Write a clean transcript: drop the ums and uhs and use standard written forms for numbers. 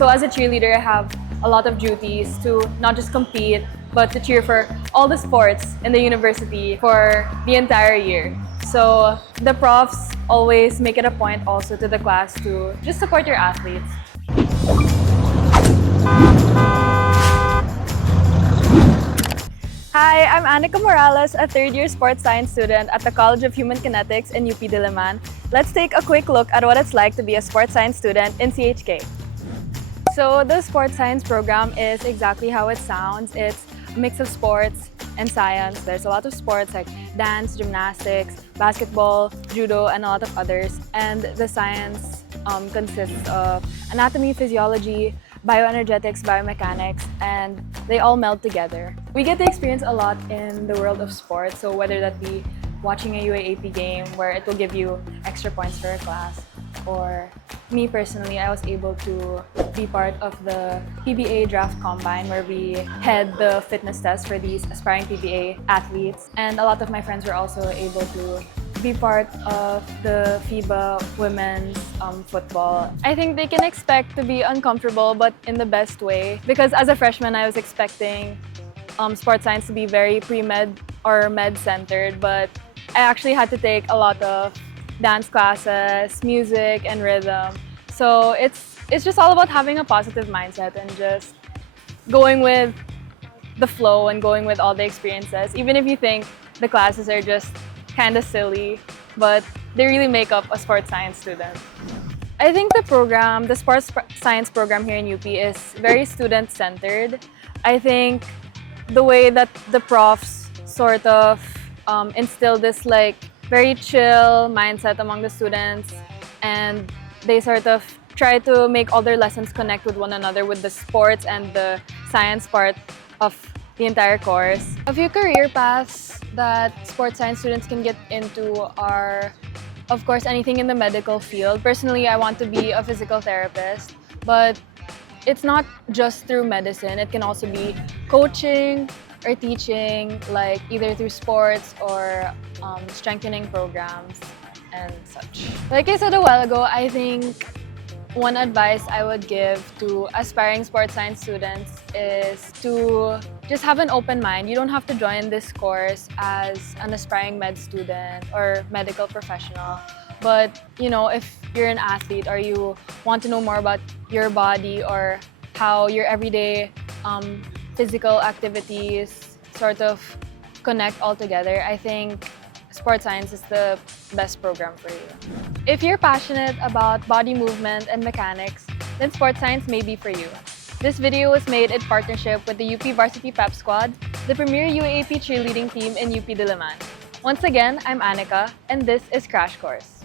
So as a cheerleader, I have a lot of duties to not just compete, but to cheer for all the sports in the university for the entire year. So the profs always make it a point also to the class to just support your athletes. Hi, I'm Annika Morales, a third-year sports science student at the College of Human Kinetics in UP Diliman. Let's take a quick look at what it's like to be a sports science student in CHK. So the sports science program is exactly how it sounds. It's a mix of sports and science. There's a lot of sports like dance, gymnastics, basketball, judo, and a lot of others. And the science consists of anatomy, physiology, bioenergetics, biomechanics, and they all meld together. We get to experience a lot in the world of sports, so whether that be watching a UAAP game where it will give you extra points for a class, or me personally, I was able to be part of the PBA draft combine where we had the fitness test for these aspiring PBA athletes, and a lot of my friends were also able to be part of the FIBA women's football. I think they can expect to be uncomfortable, but in the best way, because as a freshman I was expecting sports science to be very pre-med or med-centered, but I actually had to take a lot of dance classes, music, and rhythm. So it's just all about having a positive mindset and just going with the flow and going with all the experiences, even if you think the classes are just kind of silly, but they really make up a sports science student. I think the sports science program here in UP is very student-centered. I think the way that the profs sort of instill this like very chill mindset among the students, and they sort of try to make all their lessons connect with one another with the sports and the science part of the entire course. A few career paths that sports science students can get into are, of course, anything in the medical field. Personally, I want to be a physical therapist, but it's not just through medicine. It can also be coaching or teaching, like either through sports or strengthening programs and such. Like I said a while ago, I think one advice I would give to aspiring sports science students is to just have an open mind. You don't have to join this course as an aspiring med student or medical professional. But you know, if you're an athlete or you want to know more about your body or how your everyday physical activities sort of connect all together, I think sports science is the best program for you. If you're passionate about body movement and mechanics, then sports science may be for you. This video was made in partnership with the UP Varsity Pep Squad, the premier UAAP cheerleading team in UP Diliman. Once again, I'm Anika, and this is Crash Course.